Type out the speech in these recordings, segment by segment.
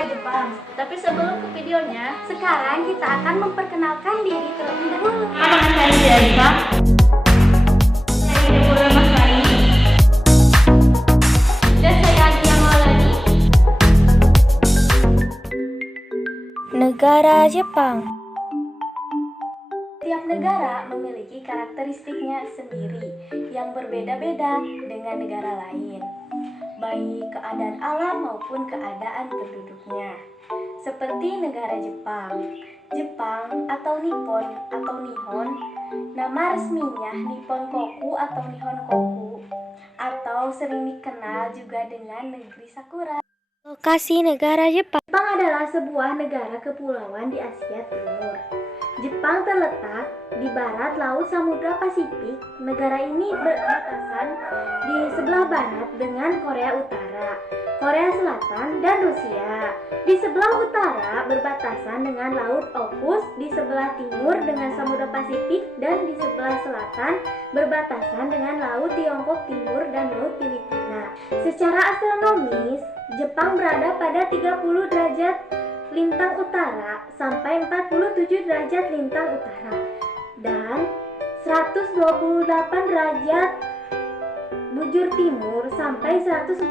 negara Jepang. Tapi sebelum ke videonya, sekarang kita akan memperkenalkan diri terlebih dahulu. Nama saya Diva. Saya Deborah Masari. Dan saya Adia Maulani. Negara Jepang. Setiap negara memiliki karakteristiknya sendiri yang berbeda-beda dengan negara lain, baik keadaan alam maupun keadaan penduduknya. Seperti negara Jepang. Jepang atau Nippon atau Nihon, nama resminya Nippon Koku atau Nihon Koku, atau sering dikenal juga dengan negeri Sakura. Lokasi negara Jepang. Jepang adalah sebuah negara kepulauan di Asia Timur. Jepang terletak di barat Laut Samudra Pasifik. Negara ini berbatasan di sebelah barat dengan Korea Utara, Korea Selatan, dan Rusia. Di sebelah utara berbatasan dengan Laut Okhotsk, di sebelah timur dengan Samudra Pasifik, dan di sebelah selatan berbatasan dengan Laut Tiongkok Timur dan Laut Filipina. Secara astronomis, Jepang berada pada 30 derajat lintang utara sampai 47 derajat lintang utara dan 128 derajat bujur timur sampai 146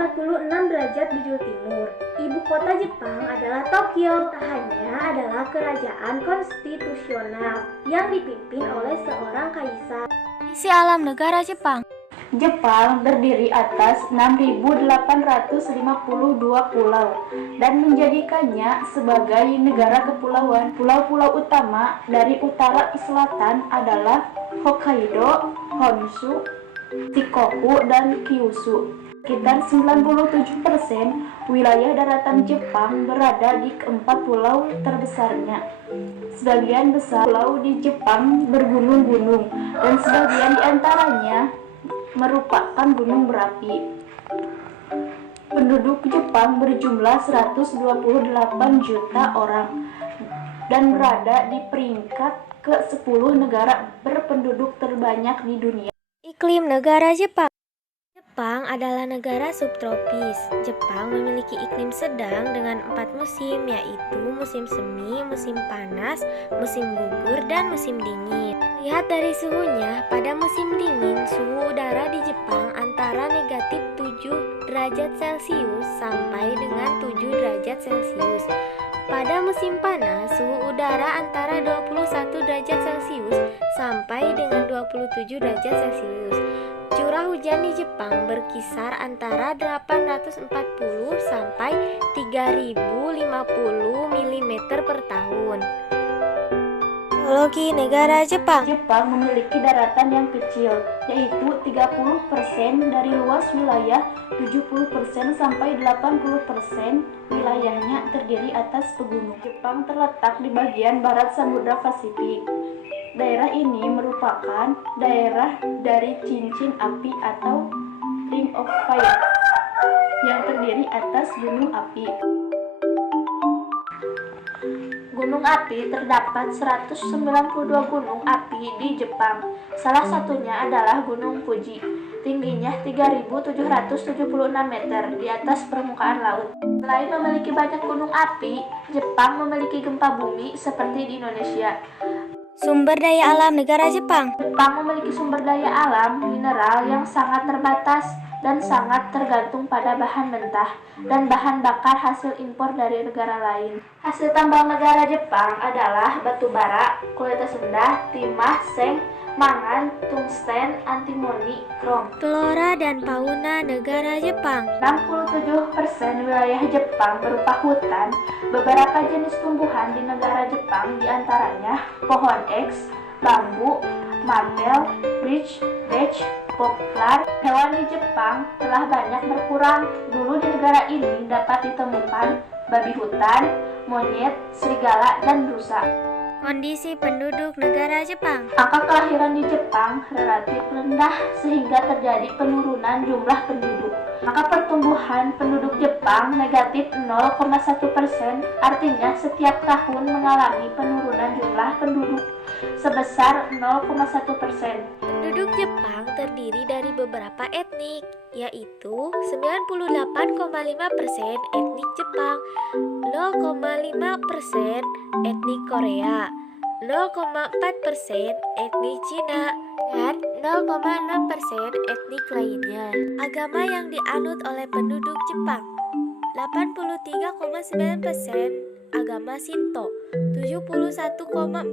derajat bujur timur. Ibu kota Jepang adalah Tokyo. Pemerintahannya adalah kerajaan konstitusional yang dipimpin oleh seorang kaisar. Isi alam negara Jepang. Jepang terdiri atas 6.852 pulau dan menjadikannya sebagai negara kepulauan. Pulau-pulau utama dari utara ke selatan adalah Hokkaido, Honshu, Shikoku, dan Kyushu. Sekitar 97% wilayah daratan Jepang berada di keempat pulau terbesarnya. Sebagian besar pulau di Jepang bergunung-gunung dan sebagian diantaranya merupakan gunung berapi. Penduduk Jepang berjumlah 128 juta orang dan berada di peringkat ke-10 negara berpenduduk terbanyak di dunia. Iklim negara Jepang. Jepang adalah negara subtropis. Jepang memiliki iklim sedang dengan 4 musim, yaitu musim semi, musim panas, musim gugur, dan musim dingin. Lihat dari suhunya, pada musim dingin, suhu udara di Jepang antara negatif 7 derajat Celcius sampai dengan 7 derajat Celcius. Pada musim panas, suhu udara antara 21 derajat Celcius sampai dengan 27 derajat Celcius. Curah hujan di Jepang berkisar antara 840 sampai 3050 mm per tahun. Geologi negara Jepang. Jepang memiliki daratan yang kecil, yaitu 30% dari luas wilayah, 70% sampai 80% wilayahnya terdiri atas pegunungan. Jepang terletak di bagian barat Samudra Pasifik. Daerah ini merupakan daerah dari cincin api atau Ring of Fire yang terdiri atas gunung api. Gunung api terdapat 192 gunung api di Jepang. Salah satunya adalah Gunung Fuji. Tingginya 3.776 meter di atas permukaan laut. Selain memiliki banyak gunung api, Jepang memiliki gempa bumi seperti di Indonesia. Sumber daya alam negara Jepang. Jepang memiliki sumber daya alam mineral yang sangat terbatas dan sangat tergantung pada bahan mentah dan bahan bakar hasil impor dari negara lain. Hasil tambang negara Jepang adalah batu bara, kulit rendah, timah, seng, mangan, tungsten, antimoni, krom. Flora dan fauna negara Jepang. 67% wilayah Jepang berupa hutan. Beberapa jenis tumbuhan di negara Jepang diantaranya pohon eks, bambu, martel, beech, poplar. Hewan di Jepang telah banyak berkurang. Dulu di negara ini dapat ditemukan babi hutan, monyet, serigala, dan rusa. Kondisi penduduk negara Jepang. Angka kelahiran di Jepang relatif rendah sehingga terjadi penurunan jumlah penduduk. Maka pertumbuhan penduduk Jepang negatif 0,1%, artinya setiap tahun mengalami penurunan jumlah penduduk sebesar 0,1%. Penduduk Jepang terdiri dari beberapa etnik, yaitu 98,5% etnik Jepang, 0,5% etnik Korea, 0,4% etnik Cina, dan 0,6% etnik lainnya. Agama yang dianut oleh penduduk Jepang: 83,9% agama Shinto, 71,4%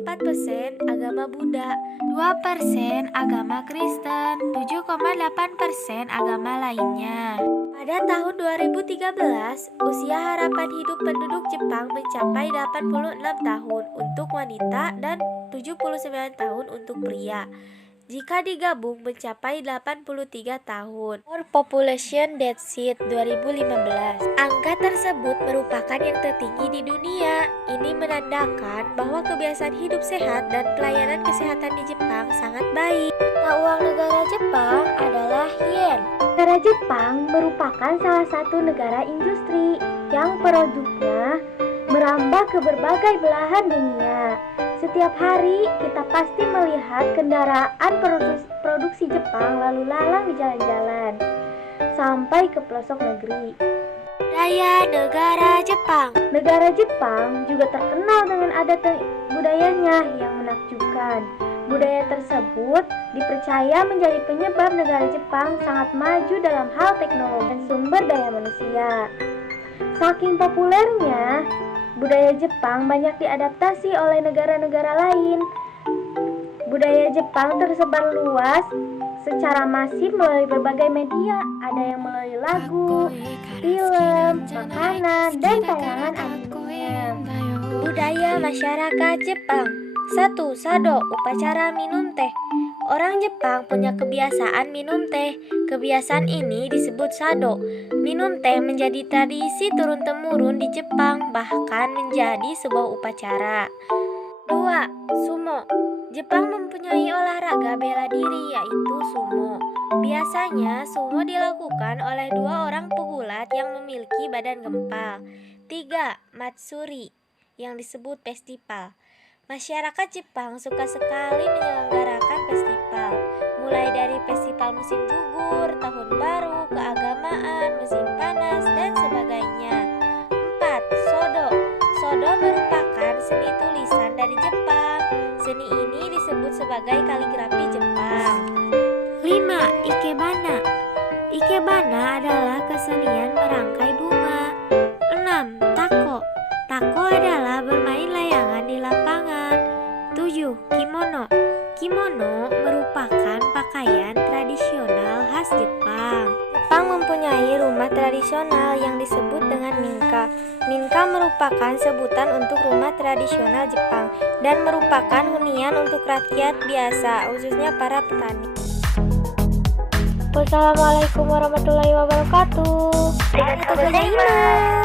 agama Buddha, 2% agama Kristen, 7,8% agama lainnya. Pada tahun 2013, usia harapan hidup penduduk Jepang mencapai 86 tahun untuk wanita dan 79 tahun untuk pria. Jika digabung mencapai 83 tahun. World Population Death Sheet 2015. Angka tersebut merupakan yang tertinggi di dunia. Ini menandakan bahwa kebiasaan hidup sehat dan pelayanan kesehatan di Jepang sangat baik. Mata uang negara Jepang adalah yen. Negara Jepang merupakan salah satu negara industri yang produknya merambah ke berbagai belahan dunia. Setiap hari kita pasti melihat kendaraan produksi Jepang lalu lalang di jalan-jalan sampai ke pelosok negeri. Budaya negara Jepang. Negara Jepang juga terkenal dengan adat dan budayanya yang menakjubkan. Budaya tersebut dipercaya menjadi penyebab negara Jepang sangat maju dalam hal teknologi dan sumber daya manusia. Saking populernya, budaya Jepang banyak diadaptasi oleh negara-negara lain. Budaya Jepang tersebar luas secara masif melalui berbagai media. Ada yang melalui lagu, film, makanan, dan tayangan anime. Budaya masyarakat Jepang. 1. Sado, upacara minum teh. Orang Jepang punya kebiasaan minum teh. Kebiasaan ini disebut sado. Minum teh menjadi tradisi turun-temurun di Jepang, bahkan menjadi sebuah upacara. 2. Sumo. Jepang mempunyai olahraga bela diri yaitu sumo. Biasanya sumo dilakukan oleh 2 orang pegulat yang memiliki badan gempal. 3. Matsuri, yang disebut festival. Masyarakat Jepang suka sekali menyelenggarakan festival, mulai dari festival musim gugur, tahun baru, keagamaan, musim panas, dan sebagainya. 4. Sodo. Sodo merupakan seni tulisan dari Jepang. Seni ini disebut sebagai kaligrafi Jepang. 5. Ikebana. Ikebana adalah kesenian merangkai bunga. 6. Tako. Tako adalah bermain layangan di lapangan. 7. Kimono. Kimono merupakan pakaian tradisional khas Jepang. Jepang mempunyai rumah tradisional yang disebut dengan minka. Minka merupakan sebutan untuk rumah tradisional Jepang dan merupakan hunian untuk rakyat biasa, khususnya para petani. Wassalamualaikum warahmatullahi wabarakatuh. Arigatou gozaimasu.